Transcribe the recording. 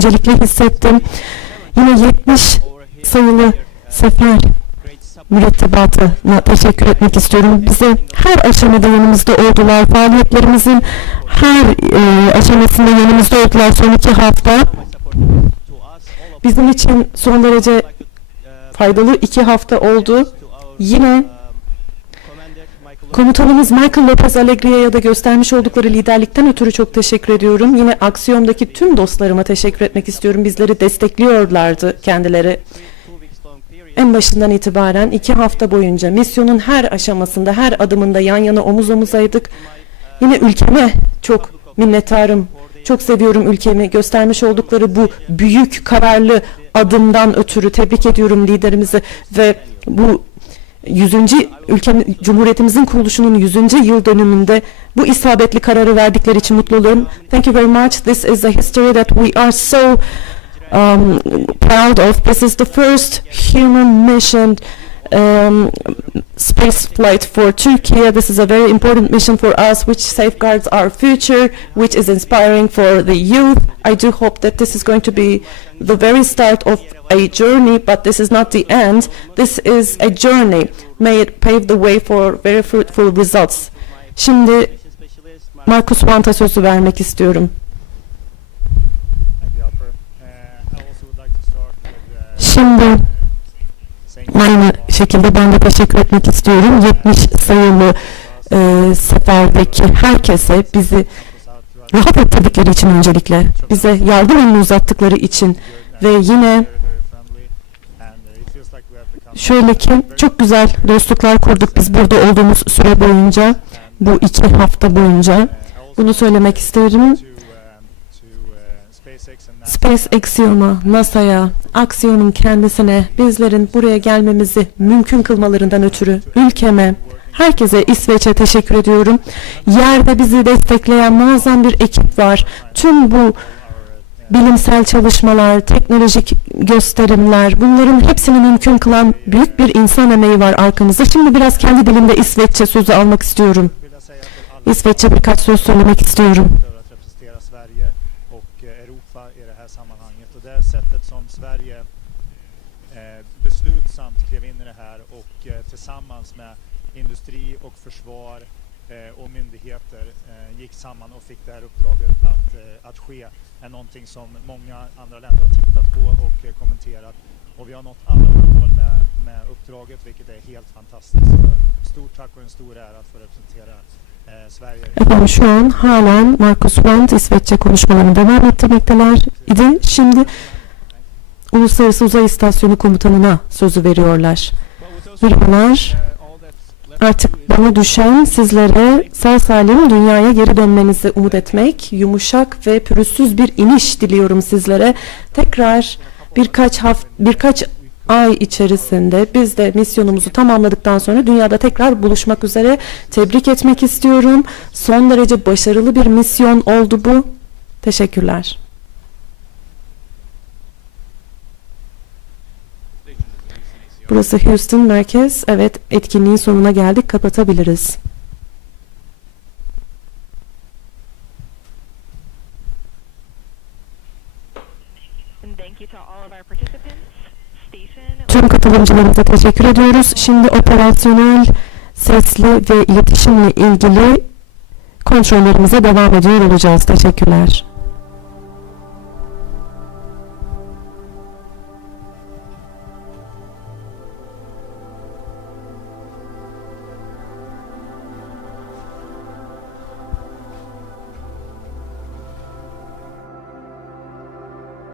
öncelikle hissettim. Yine 70 sayılı sefer mürettebatına teşekkür etmek istiyorum. Bize her aşamada yanımızda oldular. Faaliyetlerimizin her e, aşamasında yanımızda oldular son iki hafta. Bizim için son derece faydalı iki hafta oldu. Yine Komutanımız Michael Lopez Alegria'ya da göstermiş oldukları liderlikten ötürü çok teşekkür ediyorum. Yine aksiyondaki tüm dostlarıma teşekkür etmek istiyorum. Bizleri destekliyorlardı kendileri. En başından itibaren iki hafta boyunca misyonun her aşamasında, her adımında yan yana omuz omuzaydık. Yine ülkeme çok minnettarım. Çok seviyorum ülkemi. Göstermiş oldukları bu büyük kararlı adımdan ötürü tebrik ediyorum liderimizi ve bu 100. ülkem Cumhuriyetimizin kuruluşunun 100. yıl dönümünde bu isabetli kararı verdikleri için. Thank you very much. This is a history that we are so um, proud of. This is the first human mission um, space flight for Turkey. This is a very important mission for us, which safeguards our future, which is inspiring for the youth. I do hope that this is going to be the very start of a journey, but this is not the end. This is a journey. May it pave the way for very fruitful results. Şimdi Markus Vant'a sözü vermek istiyorum. Uh, uh, Şimdi aynı şekilde ben de teşekkür etmek istiyorum. 70 sayılı e, seferdeki herkese bizi rahat ettirdikleri için öncelikle, bize yardım elini uzattıkları için ve yine şöyle ki çok güzel dostluklar kurduk biz burada olduğumuz süre boyunca, bu iki hafta boyunca. Bunu söylemek isterim. SpaceX'iyona, NASA'ya, Aksiyon'un kendisine, bizlerin buraya gelmemizi mümkün kılmalarından ötürü ülkeme, herkese İsveç'e teşekkür ediyorum. Yerde bizi destekleyen muazzam bir ekip var. Tüm bu bilimsel çalışmalar, teknolojik gösterimler, bunların hepsini mümkün kılan büyük bir insan emeği var arkamızda. Şimdi biraz kendi dilimde İsveççe sözü almak istiyorum. İsveççe birkaç söz söylemek istiyorum. beslutsamt klev in i det här och eh, tillsammans med industri och försvar och myndigheter eh, gick samman och fick det här uppdraget att, eh, att ske är någonting som många andra länder har tittat på och eh, kommenterat. Och vi har nått alla våra mål med, med uppdraget vilket är helt fantastiskt. Så stort tack och en stor ära att få representera eh. Efendim şu an halen Markus Wendt İsveççe konuşmalarını devam ettirmekteler idi. Şimdi Uluslararası Uzay İstasyonu Komutanına sözü veriyorlar. Merhabalar. Artık bana düşen sizlere sağ salim dünyaya geri dönmenizi umut etmek, yumuşak ve pürüzsüz bir iniş diliyorum sizlere. Tekrar birkaç haft birkaç ay içerisinde biz de misyonumuzu tamamladıktan sonra dünyada tekrar buluşmak üzere tebrik etmek istiyorum. Son derece başarılı bir misyon oldu bu. Teşekkürler. Burası Houston merkez. Evet, etkinliğin sonuna geldik. Kapatabiliriz. Tüm katılımcılarımıza teşekkür ediyoruz. Şimdi operasyonel sesli ve iletişimle ilgili kontrollerimize devam ediyor olacağız. Teşekkürler.